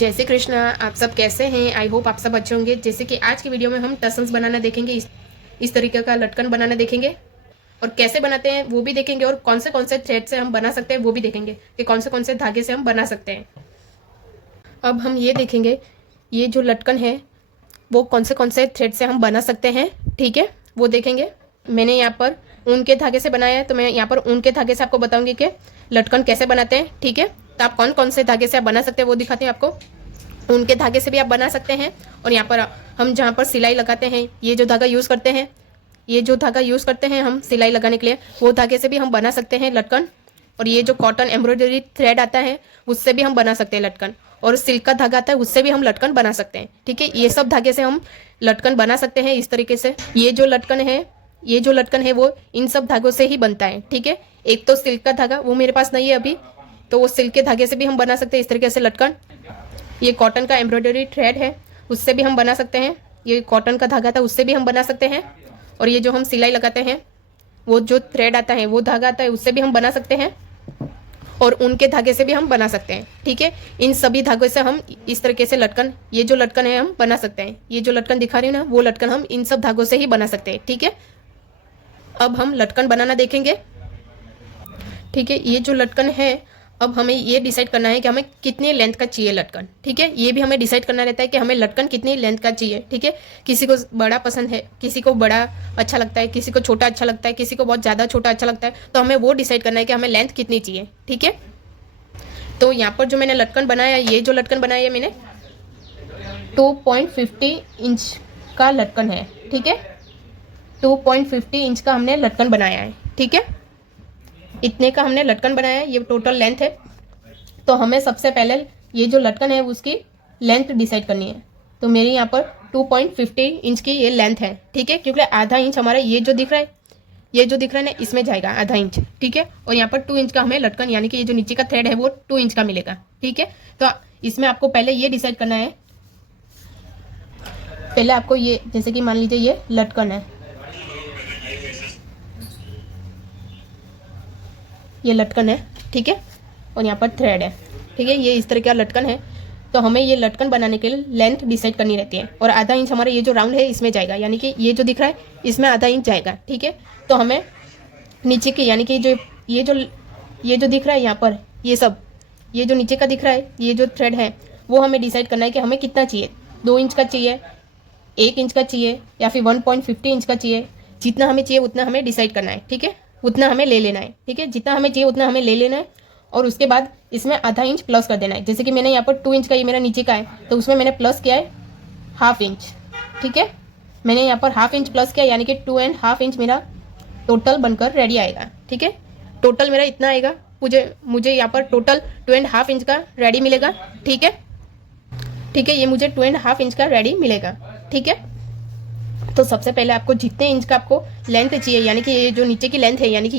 जय श्री कृष्ण। आप सब कैसे हैं? आई होप आप सब अच्छे होंगे। जैसे कि आज की वीडियो में हम टसल्स बनाना देखेंगे, इस तरीके का लटकन बनाना देखेंगे और कैसे बनाते हैं वो भी देखेंगे, और कौन से थ्रेड से हम बना सकते हैं वो भी देखेंगे कि कौन से धागे से हम बना सकते हैं। अब हम ये देखेंगे ये जो लटकन है वो कौन से थ्रेड से हम बना सकते हैं, ठीक है, वो देखेंगे। मैंने यहाँ पर ऊन के धागे से बनाया है, तो मैं यहाँ पर ऊन के धागे से आपको बताऊंगी कि लटकन कैसे बनाते हैं, ठीक है। तो आप कौन से धागे से आप बना सकते हैं वो दिखाते हैं आपको। ऊन के धागे से भी आप बना सकते हैं, और यहाँ पर हम जहाँ पर सिलाई लगाते हैं, ये जो धागा यूज़ करते हैं, ये जो धागा यूज़ करते हैं हम सिलाई लगाने के लिए, वो धागे से भी हम बना सकते हैं लटकन। और ये जो कॉटन एम्ब्रॉयडरी थ्रेड आता है उससे भी हम बना सकते हैं लटकन, और सिल्क का धागा आता है उससे भी हम लटकन बना सकते हैं, ठीक है। ये सब धागे से हम लटकन बना सकते हैं इस तरीके से। ये जो लटकन है वो इन सब धागों से ही बनता है, ठीक है। एक तो सिल्क का धागा, वो मेरे पास नहीं है अभी, तो वो सिल्क के धागे से भी हम बना सकते हैं इस तरीके से लटकन। ये कॉटन का एम्ब्रॉयडरी थ्रेड है उससे भी हम बना सकते हैं, ये कॉटन का धागा था उससे भी हम बना सकते हैं, और ये जो हम सिलाई लगाते हैं वो जो थ्रेड आता है, वो धागा आता है, उससे भी हम बना सकते हैं, और उनके धागे से भी हम बना सकते हैं, ठीक है। इन सभी धागों से हम इस तरीके से लटकन, ये जो लटकन है हम बना सकते हैं। ये जो लटकन दिखा रही हूँ ना, वो लटकन हम इन सब धागों से ही बना सकते हैं, ठीक है। अब हम लटकन बनाना देखेंगे, ठीक है। ये जो लटकन है, अब हमें ये डिसाइड करना है कि हमें कितनी लेंथ का चाहिए लटकन, ठीक है। ये भी हमें डिसाइड करना रहता है कि हमें लटकन कितनी लेंथ का चाहिए, ठीक है। किसी को बड़ा पसंद है, किसी को बड़ा अच्छा लगता है, किसी को छोटा अच्छा लगता है, किसी को बहुत ज़्यादा छोटा अच्छा लगता है, तो हमें वो डिसाइड करना है कि हमें लेंथ कितनी चाहिए, ठीक है। तो यहाँ पर जो मैंने लटकन बनाया, ये जो लटकन बनाया है मैंने 2.50 इंच का लटकन है, ठीक है। 2.50 इंच का हमने लटकन बनाया है, ठीक है। इतने का हमने लटकन बनाया है, ये टोटल लेंथ है। तो हमें सबसे पहले ये जो लटकन है उसकी लेंथ डिसाइड करनी है। तो मेरी यहाँ पर 2.50 इंच की ये लेंथ है, ठीक है, क्योंकि आधा इंच हमारा ये जो दिख रहा है ना, इसमें जाएगा आधा इंच, ठीक है। और यहाँ पर 2 इंच का हमें लटकन, यानी कि ये जो नीचे का थ्रेड है वो 2 इंच का मिलेगा, ठीक है। तो इसमें आपको पहले ये डिसाइड करना है, पहले आपको ये, जैसे कि मान लीजिए ये लटकन है, ये लटकन है, ठीक है, और यहाँ पर थ्रेड है, ठीक है। ये इस तरह का लटकन है। तो हमें ये लटकन बनाने के लिए लेंथ डिसाइड करनी रहती है, और आधा इंच हमारा ये जो राउंड है इसमें जाएगा, यानी कि ये जो दिख रहा है इसमें आधा इंच जाएगा, ठीक है। तो हमें नीचे की, यानी कि ये जो दिख रहा है यहाँ पर, ये जो नीचे का दिख रहा है, ये जो थ्रेड है, वो हमें डिसाइड करना है कि हमें कितना चाहिए। 2 इंच का चाहिए, 1 इंच का चाहिए, या फिर 1.50 इंच का चाहिए। जितना हमें चाहिए उतना हमें डिसाइड करना है, ठीक है, उतना हमें ले लेना है, ठीक है। जितना हमें चाहिए उतना हमें ले लेना है, और उसके बाद इसमें आधा इंच प्लस कर देना है। जैसे कि मैंने यहाँ पर 2 इंच का, ये मेरा नीचे का है, तो उसमें मैंने प्लस किया है ½ इंच, ठीक है। मैंने यहाँ पर ½ इंच प्लस किया, यानी कि 2.5 इंच मेरा टोटल बनकर रेडी आएगा, ठीक है। टोटल मेरा इतना आएगा, मुझे यहाँ पर टोटल 2.5 इंच का रेडी मिलेगा, ठीक है, ठीक है। ये मुझे 2.5 इंच का रेडी मिलेगा, ठीक है। तो सबसे पहले आपको जितने इंच का आपको लेंथ चाहिए, यानी कि ये जो नीचे की लेंथ है, यानी कि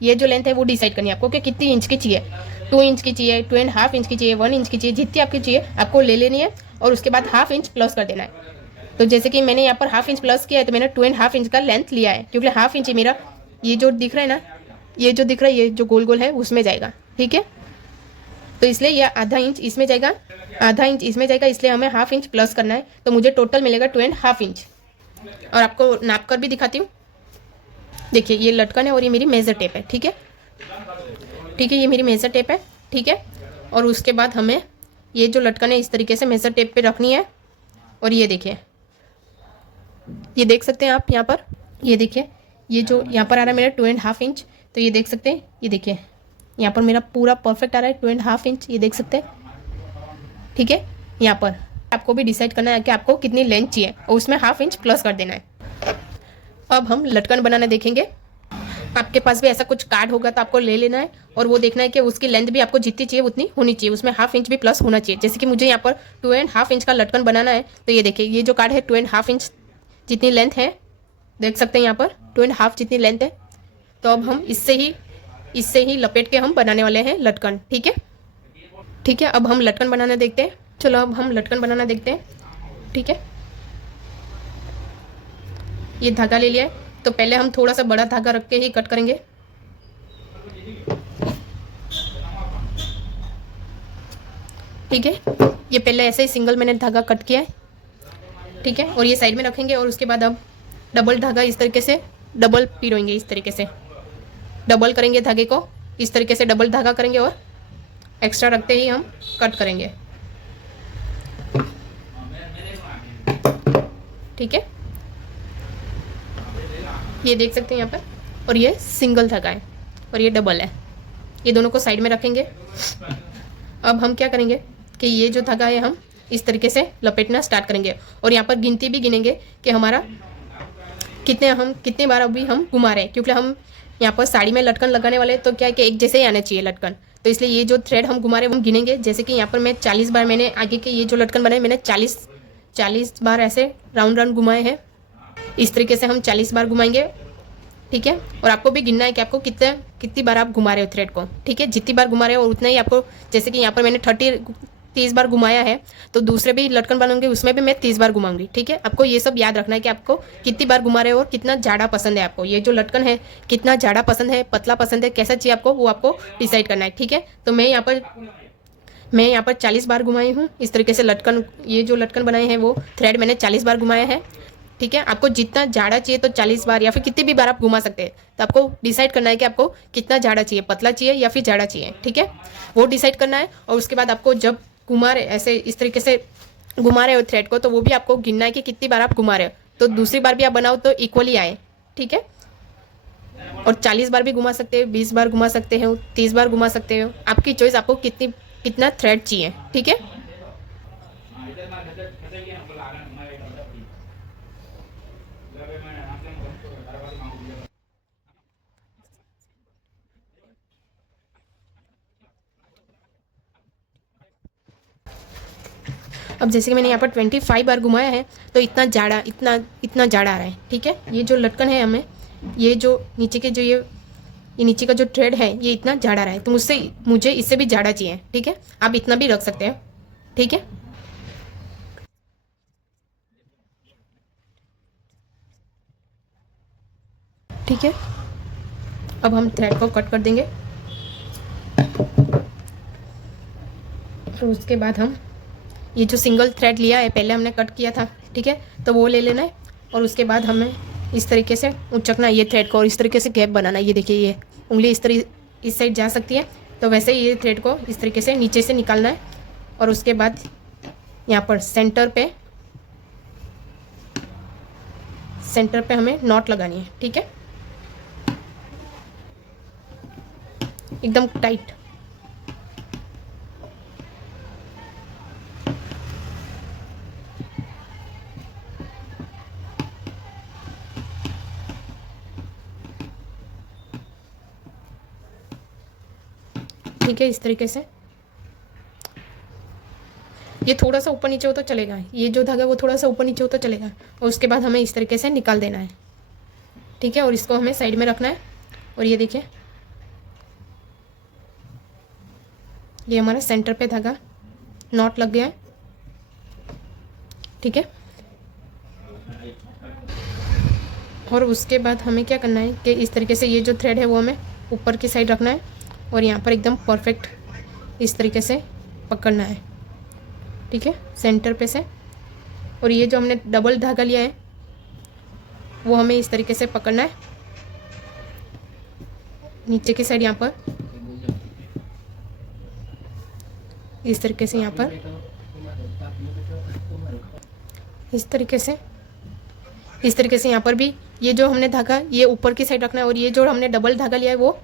ये जो लेंथ है वो डिसाइड करनी है आपको कि कितनी इंच की चाहिए। 2 इंच की चाहिए, 2.5 इंच की चाहिए, 1 इंच की चाहिए, जितनी आपकी चाहिए आपको ले लेनी है, और उसके बाद ½ इंच प्लस कर देना है। तो जैसे कि मैंने यहाँ पर ½ इंच प्लस किया है, तो मैंने 2.5 इंच का लेंथ लिया है, क्योंकि ½ इंच मेरा ये जो दिख रहा है ना, ये जो दिख रहा है, ये जो गोल गोल है उसमें जाएगा, ठीक है। तो इसलिए यह आधा इंच इसमें जाएगा, आधा इंच इसमें जाएगा, इसलिए हमें ½ इंच प्लस करना है। तो मुझे टोटल मिलेगा 2.5 इंच। और आपको नाप कर भी दिखाती हूँ। देखिए ये लटकन है और ये मेरी मेज़र टेप है, ठीक है, ठीक है, ये मेरी मेज़र टेप है, ठीक है। और उसके बाद हमें ये जो लटकन है इस तरीके से मेज़र टेप पे रखनी है। और ये देखिए, ये देख सकते हैं आप यहाँ पर, ये देखिए, ये जो यहाँ पर आ रहा है मेरा 2.5 इंच, तो ये देख सकते हैं, ये देखिए यहाँ पर मेरा पूरा परफेक्ट आ रहा है 2.5 इंच, ये देख सकते हैं, ठीक है। यहाँ पर आपको भी डिसाइड करना है कि आपको कितनी लेंथ चाहिए, और उसमें ½ इंच प्लस कर देना है। अब हम लटकन बनाना देखेंगे। आपके पास भी ऐसा कुछ कार्ड होगा तो आपको ले लेना है, और वो देखना है कि उसकी लेंथ भी आपको जितनी चाहिए उतनी होनी चाहिए, उसमें ½ इंच भी प्लस होना चाहिए। जैसे कि मुझे यहाँ पर 2.5 इंच का लटकन बनाना है, तो ये देखिए ये जो कार्ड है 2.5 इंच जितनी लेंथ है, देख सकते हैं यहाँ पर 2.5 जितनी लेंथ है। तो अब हम इससे ही लपेट के हम बनाने वाले हैं लटकन, ठीक है, ठीक है। अब हम लटकन बनाना देखते हैं। चलो अब हम लटकन बनाना देखते हैं, ठीक है। ये धागा ले लिया है, तो पहले हम थोड़ा सा बड़ा धागा रख के ही कट करेंगे। ठीक है, ये पहले ऐसे ही सिंगल मैंने धागा कट किया है, ठीक है, और ये साइड में रखेंगे। और उसके बाद अब डबल धागा इस तरीके से डबल पिरोएंगे, इस तरीके से डबल करेंगे धागे को, इस तरीके से डबल धागा करेंगे और एक्स्ट्रा रखते ही हम कट करेंगे, ठीक है। ये देख सकते हैं यहाँ पर, और ये सिंगल धागा है और ये डबल है, ये दोनों को साइड में रखेंगे। अब हम क्या करेंगे कि ये जो धागा है हम इस तरीके से लपेटना स्टार्ट करेंगे और यहाँ पर गिनती भी गिनेंगे कि हमारा कितने बार अभी हम घुमा रहे हैं, क्योंकि हम यहाँ पर साड़ी में लटकन लगाने वाले, तो क्या है कि एक जैसे ही आना चाहिए लटकन, तो इसलिए ये जो थ्रेड हम घुमा रहे हैं हम गिनेंगे। जैसे कि यहाँ पर मैं 40 बार मैंने आगे के ये जो लटकन बनाए मैंने 40 बार ऐसे राउंड राउंड घुमाए हैं, इस तरीके से हम 40 बार घुमाएंगे, ठीक है। और आपको भी गिनना है कि आपको कितनी बार आप घुमा रहे हो थ्रेड को, ठीक है। जितनी बार घुमा रहे हो उतना ही आपको, जैसे कि यहाँ पर मैंने 30 बार घुमाया है, तो दूसरे भी लटकन बनाऊंगी उसमें भी मैं 30 बार घुमाऊंगी, ठीक है। आपको ये सब याद रखना है कि आपको कितनी बार घुमा रहे हो और कितना जाड़ा पसंद है आपको, ये जो लटकन है कितना जाड़ा पसंद है, पतला पसंद है, कैसा चाहिए आपको, वो आपको डिसाइड करना है, ठीक है। तो मैं यहाँ पर 40 बार घुमाई हूँ इस तरीके से लटकन, ये जो लटकन बनाए हैं वो थ्रेड मैंने 40 बार घुमाया है, ठीक है। आपको जितना जाड़ा चाहिए तो 40 बार या फिर कितनी भी बार आप घुमा सकते हैं, तो आपको डिसाइड करना है कि आपको कितना जाड़ा चाहिए, पतला चाहिए या फिर जाड़ा चाहिए, ठीक है, वो डिसाइड करना है। और उसके बाद आपको जब घुमा रहे ऐसे इस तरीके से घुमा रहे हो थ्रेड को, तो वो भी आपको गिनना है कि कितनी बार आप घुमा रहे हो, तो दूसरी बार भी आप बनाओ तो इक्वली आए, ठीक है। और 40 बार भी घुमा सकते हो, 20 बार घुमा सकते हो, 30 बार घुमा सकते हो, आपकी चॉइस, आपको कितना थ्रेड चाहिए, ठीक है। अब जैसे कि मैंने यहाँ पर 25 बार घुमाया है, तो इतना जाड़ा आ रहा है, ठीक है। ये जो लटकन है हमें, ये जो नीचे के जो ये नीचे का जो थ्रेड है ये इतना जाड़ा रहा है, तो मुझे इससे भी जाड़ा चाहिए, ठीक है। आप इतना भी रख सकते हैं, ठीक है। ठीक है, अब हम थ्रेड को कट कर देंगे और उसके बाद हम ये जो सिंगल थ्रेड लिया है पहले हमने कट किया था, ठीक है, तो वो ले लेना है। और उसके बाद हमें इस तरीके से उचकना है ये थ्रेड को और इस तरीके से गैप बनाना है। ये देखिए, ये उंगली इस साइड जा सकती है, तो वैसे ही ये थ्रेड को इस तरीके से नीचे से निकालना है। और उसके बाद यहाँ पर सेंटर पे हमें नॉट लगानी है, ठीक है, एकदम टाइट। ठीक है, इस तरीके से ये थोड़ा सा ऊपर नीचे हो तो चलेगा, ये जो धागा वो थोड़ा सा ऊपर नीचे हो तो चलेगा। और उसके बाद हमें इस तरीके से निकाल देना है, ठीक है। और इसको हमें साइड में रखना है। और ये देखिए, ये हमारा सेंटर पे धागा नॉट लग गया है, ठीक है। और उसके बाद हमें क्या करना है कि इस तरीके से ये जो थ्रेड है वो हमें ऊपर की साइड रखना है और यहाँ पर एकदम परफेक्ट इस तरीके से पकड़ना है, ठीक है, सेंटर पे से। और ये जो हमने डबल धागा लिया है वो हमें इस तरीके से पकड़ना है, नीचे की साइड यहाँ पर इस तरीके से, यहाँ पर इस तरीके से यहाँ पर भी ये जो हमने धागा ये ऊपर की साइड रखना है। और ये जो हमने डबल धागा लिया है वो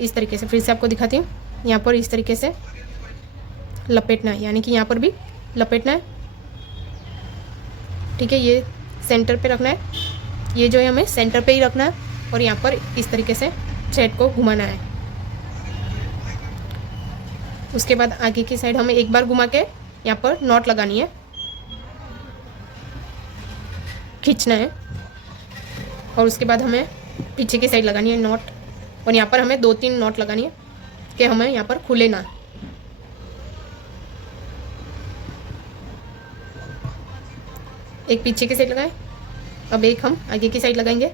इस तरीके से, फिर से आपको दिखाती हूँ, यहाँ पर इस तरीके से लपेटना है, यानी कि यहाँ पर भी लपेटना है, ठीक है। ये सेंटर पे रखना है, ये जो है हमें सेंटर पे ही रखना है और यहाँ पर इस तरीके से थ्रेड को घुमाना है। उसके बाद आगे की साइड हमें एक बार घुमा के यहाँ पर नॉट लगानी है, खींचना है। और उसके बाद हमें पीछे की साइड लगानी है नॉट, और यहाँ पर हमें 2-3 नॉट लगानी है कि हमें यहाँ पर खुले ना। एक पीछे की साइड लगाएं, अब एक हम आगे की साइड लगाएंगे।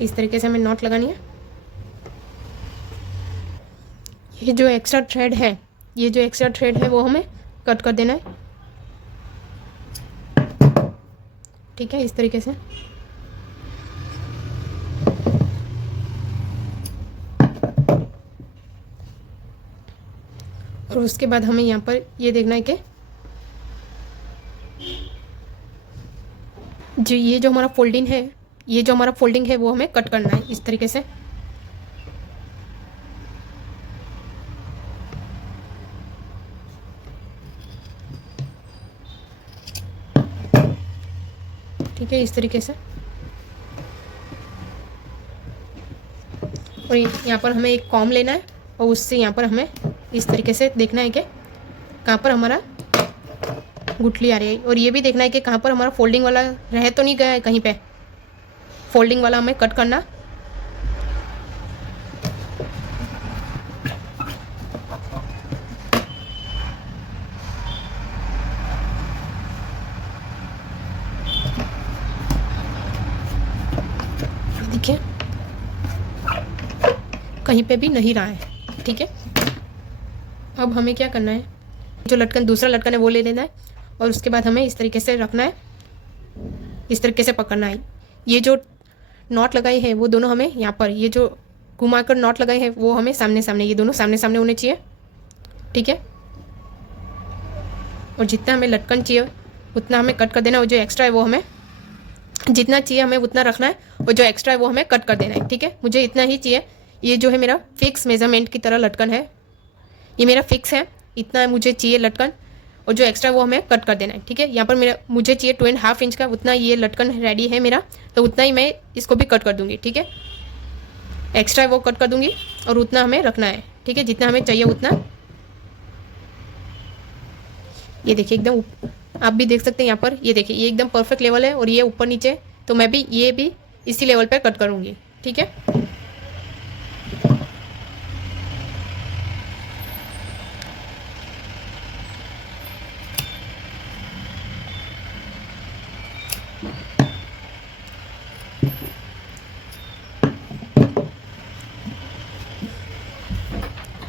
इस तरीके से हमें नॉट लगानी है। ये जो एक्स्ट्रा थ्रेड है वो हमें कट कर देना है। ठीक है, इस तरीके से। और उसके बाद हमें यहाँ पर ये देखना है कि ये जो हमारा फोल्डिंग है वो हमें कट करना है इस तरीके से। ठीक है, इस तरीके से। और यहाँ पर हमें एक कॉम लेना है और उससे यहाँ पर हमें इस तरीके से देखना है कि कहाँ पर हमारा गुठली आ रही है। और ये भी देखना है कि कहाँ पर हमारा फोल्डिंग वाला रह तो नहीं गया है कहीं पे। फोल्डिंग वाला हमें कट करना। देखिए, कहीं पे भी नहीं रहा है। ठीक है, अब हमें क्या करना है, जो दूसरा लटकन है वो ले लेना है और उसके बाद हमें इस तरीके से रखना है, इस तरीके से पकड़ना है। ये जो नॉट लगाई है वो दोनों हमें यहाँ पर, ये जो घुमाकर नॉट लगाई है वो हमें सामने सामने, ये दोनों सामने सामने होने चाहिए। ठीक है, और जितना हमें लटकन चाहिए उतना हमें कट कर देना। और जो एक्स्ट्रा है वो हमें जितना चाहिए हमें उतना रखना है, और जो एक्स्ट्रा है वो हमें कट कर देना है। ठीक है, मुझे इतना ही चाहिए। ये जो है मेरा फिक्स मेजरमेंट की तरह लटकन है, ये मेरा फिक्स है, इतना मुझे चाहिए लटकन, और जो एक्स्ट्रा वो हमें कट कर देना है। ठीक है, यहाँ पर मुझे चाहिए 2.5 इंच का, उतना ये लटकन रेडी है मेरा, तो उतना ही मैं इसको भी कट कर दूंगी। ठीक है, एक्स्ट्रा वो कट कर दूंगी और उतना हमें रखना है। ठीक है, जितना हमें चाहिए उतना। ये देखिए, एकदम आप भी देख सकते हैं यहाँ पर, ये देखिए ये एकदम परफेक्ट लेवल है और ये ऊपर नीचे, तो मैं भी ये भी इसी लेवल पे कट करूँगी। ठीक है,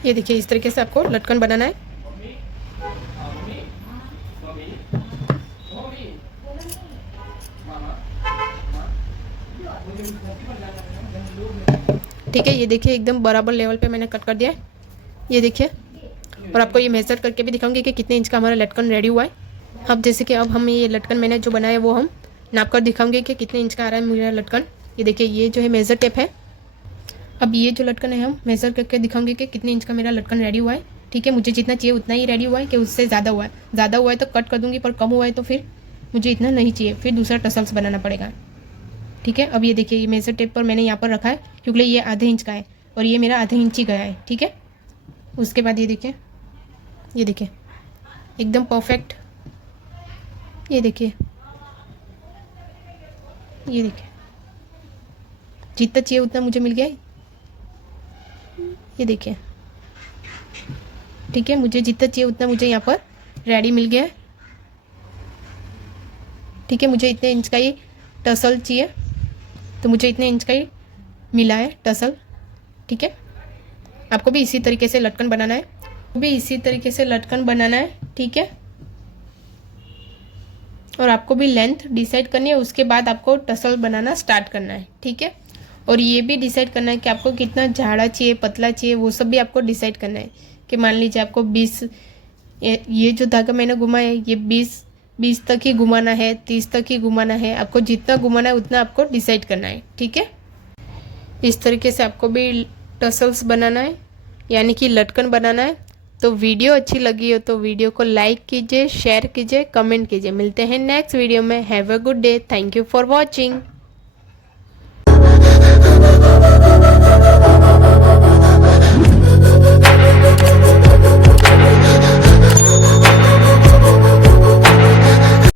ये देखिए इस तरीके से आपको लटकन बनाना है। ठीक है, ये देखिए एकदम बराबर लेवल पे मैंने कट कर दिया है, ये देखिए। और आपको ये मेजर करके भी दिखाऊंगी कि कितने इंच का हमारा लटकन रेडी हुआ है। अब जैसे कि अब हम ये लटकन मैंने जो बनाया है वो हम नाप कर दिखाऊंगे कि कितने इंच का आ रहा है मेरा लटकन। ये देखिए, ये जो है मेजर टेप है। अब ये जो लटकन है हम मेजर करके दिखाऊंगे कि कितने इंच का मेरा लटकन रेडी हुआ है। ठीक है, मुझे जितना चाहिए उतना ही रेडी हुआ है, कि उससे ज़्यादा हुआ है तो कट कर दूंगी, पर कम हुआ है तो फिर मुझे इतना नहीं चाहिए, फिर दूसरा टसल्स बनाना पड़ेगा। ठीक है, अब ये देखिए ये मेजर टेप पर मैंने यहाँ पर रखा है, क्योंकि ये आधे इंच का है और ये मेरा आधे इंच ही गया है। ठीक है, उसके बाद ये देखिए एकदम परफेक्ट, ये देखिए जितना चाहिए उतना मुझे मिल गया है। ये देखिए, ठीक है, मुझे जितना चाहिए उतना मुझे यहाँ पर रेडी मिल गया है। ठीक है, मुझे इतने इंच का ही टसल चाहिए, तो मुझे इतने इंच का ही मिला है टसल। ठीक है, आपको भी इसी तरीके से लटकन बनाना है। ठीक है, और आपको भी लेंथ डिसाइड करनी है, उसके बाद आपको टसल बनाना स्टार्ट करना है। ठीक है, और ये भी डिसाइड करना है कि आपको कितना झाड़ा चाहिए, पतला चाहिए, वो सब भी आपको डिसाइड करना है। कि मान लीजिए आपको 20, ये जो धागा मैंने घुमाया है ये 20 तक ही घुमाना है, 30 तक ही घुमाना है, आपको जितना घुमाना है उतना आपको डिसाइड करना है। ठीक है, इस तरीके से आपको भी टसल्स बनाना है, यानी कि लटकन बनाना है। तो वीडियो अच्छी लगी हो तो वीडियो को लाइक कीजिए, शेयर कीजिए, कमेंट कीजिए। मिलते हैं नेक्स्ट वीडियो में। Have a good day, thank you for watching.